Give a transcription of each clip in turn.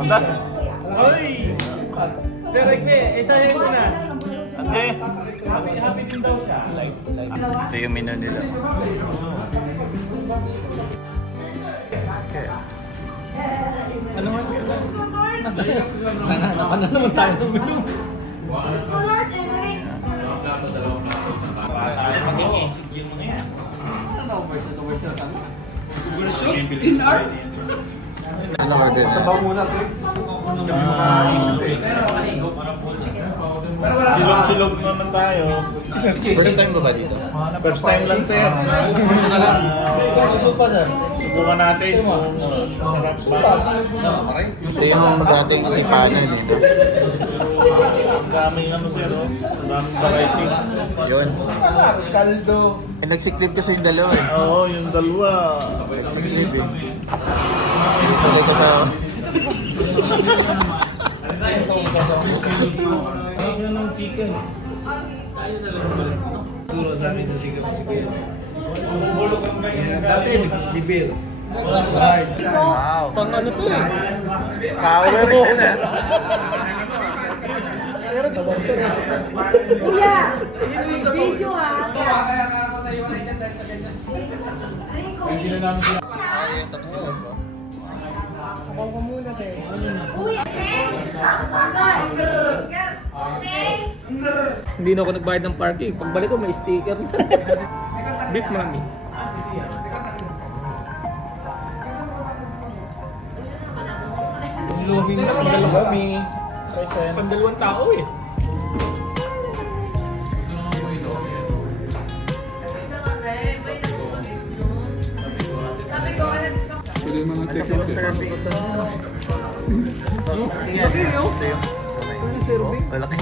Manda? Hoy! Sir Rike, isahin mo na. Ate! Happy din daw siya. Ito yung menu nila. Okay. Ano nga? Nananapan na naman tayo ng menu. Mag-iisip mo na yan. Ano order sa? Silog-silog naman tayo. First time ba dito? First time lang sir. Subukan natin kung sarap ba. Ito yung dating tipanan eh. Ang daming ano sir, oh. Ang daming variety. Yun. Eh, nagsiklip kasi yung dalawa eh. Oo, yung dalawa. Nagsiklip eh. Tuloy ka sa... Ayun ng chicken. Puro sa amin sa sigaw-sigaw. Bubulog ang ganyan. Dati, bibir. Wow. Pang ano to eh? Power mo! Kuya, video ha. Ay, yung top silog ko. Kuya. Hindi na ako nagbayad ng parking. Pagbalik ko may sticker na. Beef mami. Luming na pandalawang tao eh. Pwede mga Serving. Laki yun. Serving. Malaki.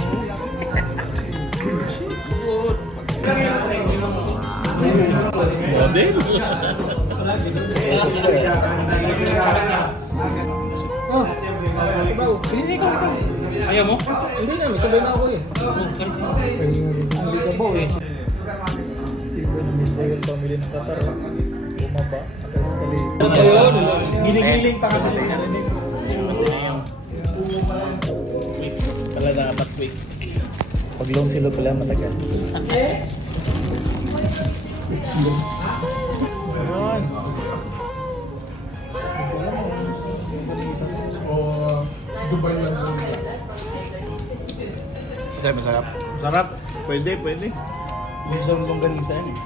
Model. Oh, sabaw. Hindi ikaw. Ayaw mo? Hindi na, may sabay na ako eh. Hindi sabaw eh. Yung pamilya ng Qatar. Bumaba. Ayun, ginigiling pa kasi. Kala dapat quick. Pag long silog pala matagal. Ayun. Kasi masarap. Sarap. Pwede, pwede. Gusto mong longganisa yan eh.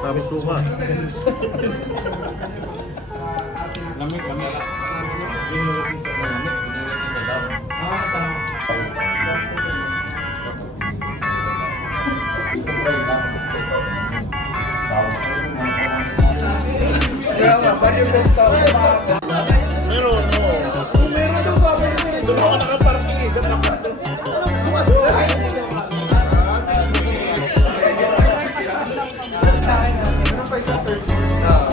Tapos suka. Lamig, lamig. Meron, oo. Meron daw sabi niya. Doon ako nakaparking eh. Meron pa isa 30.